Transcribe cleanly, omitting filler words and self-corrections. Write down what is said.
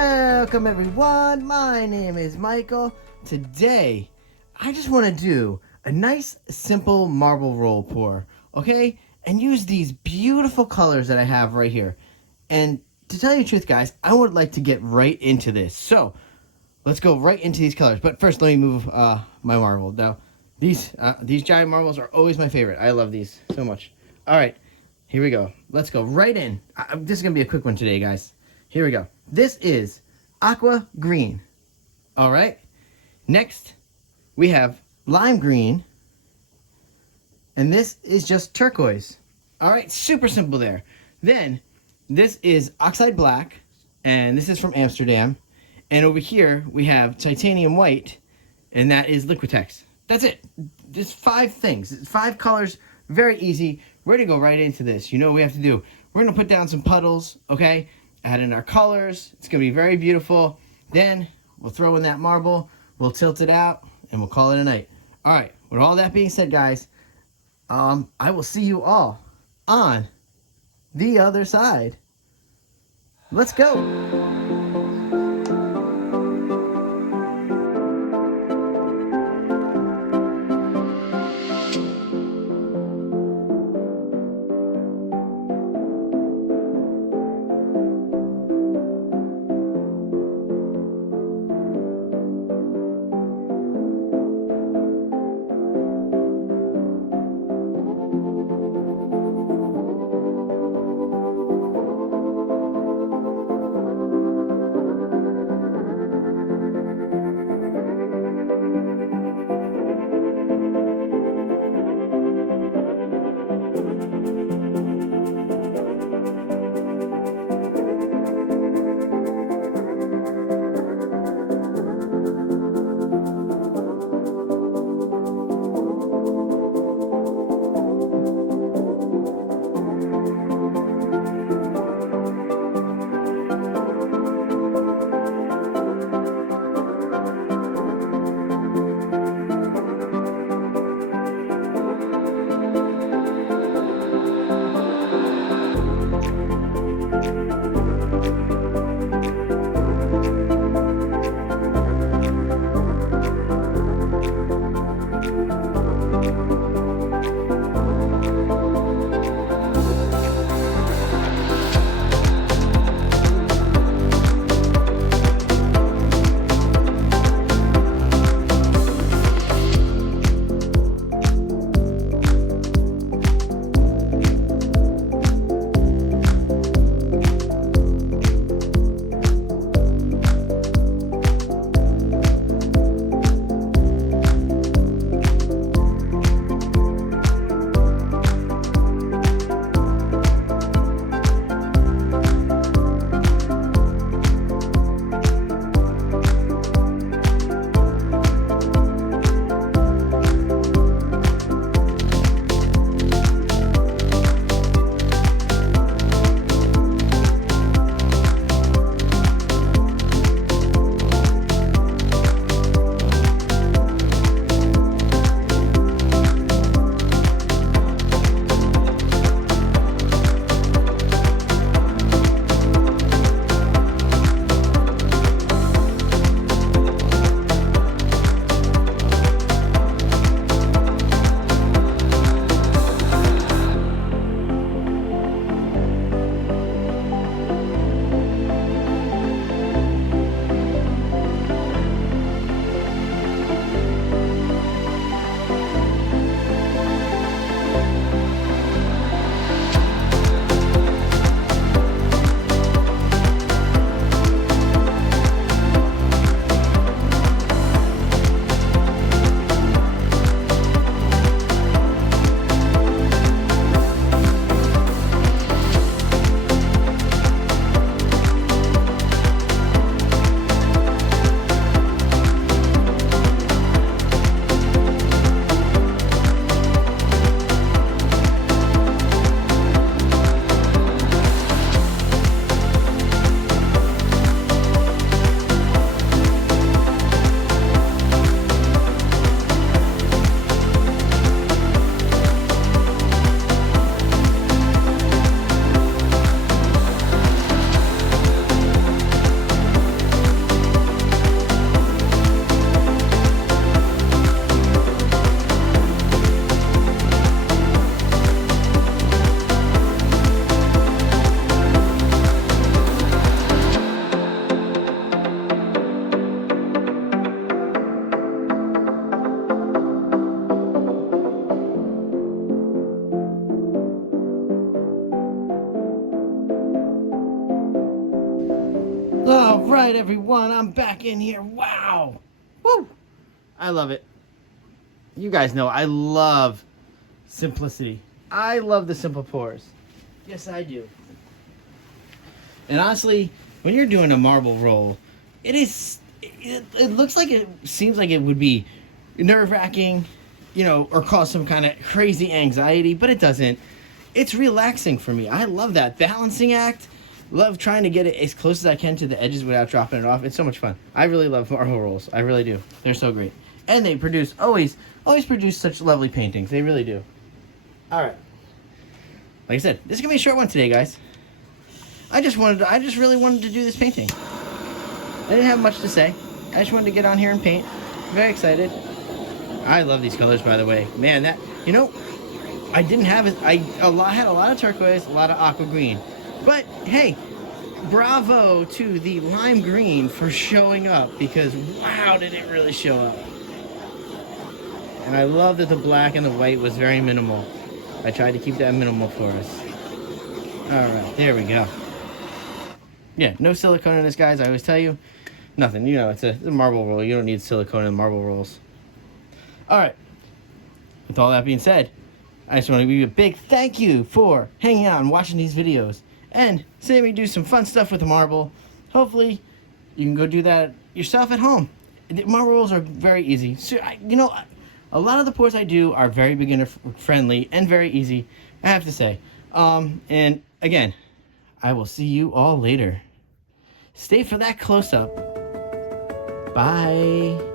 Welcome everyone, my name is Michael. Today, I just want to do a nice simple marble roll pour, okay? And use these beautiful colors that I have right here. And to tell you the truth guys, I would like to get right into this. So, let's go right into these colors. But first, let me move my marble. Now, these giant marbles are always my favorite. I love these so much. Alright, here we go. Let's go right in. This is going to be a quick one today guys. Here we go. This is aqua green. All right. Next, we have lime green. And this is just turquoise. All right. Super simple there. Then, this is oxide black. And this is from Amsterdam. And over here, we have titanium white. And that is Liquitex. That's it. Just 5 things. 5 colors. Very easy. We're going to go right into this. You know what we have to do. We're going to put down some puddles. Okay. Add in our colors. It's going to be very beautiful. Then we'll throw in that marble. We'll tilt it out and we'll call it a night. All right. With all that being said, guys, I will see you all on the other side. Let's go. right, everyone, I'm back in here. Wow. Woo. I love it. You guys know I love simplicity. I love the simple pours. Yes, I do. And honestly, when you're doing a marble roll, it looks like it seems like it would be nerve-wracking, you know, or cause some kind of crazy anxiety, but it doesn't. It's relaxing for me. I love that balancing act. Love trying to get it as close as I can to the edges without dropping it off. It's so much fun. I really love marble rolls. I really do. They're so great. And they always produce such lovely paintings. They really do. All right. Like I said, this is going to be a short one today, guys. I just really wanted to do this painting. I didn't have much to say. I just wanted to get on here and paint. Very excited. I love these colors, by the way. Man, I didn't have it. I had a lot of turquoise, a lot of aqua green. But hey, bravo to the lime green for showing up, because wow, did it really show up. And I love that the black and the white was very minimal. I tried to keep that minimal for us. All right, there we go. Yeah, no silicone in this, guys. I always tell you, nothing. You know, it's a marble roll. You don't need silicone in marble rolls. All right. With all that being said, I just want to give you a big thank you for hanging out and watching these videos. And seeing me do some fun stuff with the marble. Hopefully, you can go do that yourself at home. The marble rolls are very easy. So, a lot of the pours I do are very beginner friendly and very easy, I have to say. And again, I will see you all later. Stay for that close-up. Bye.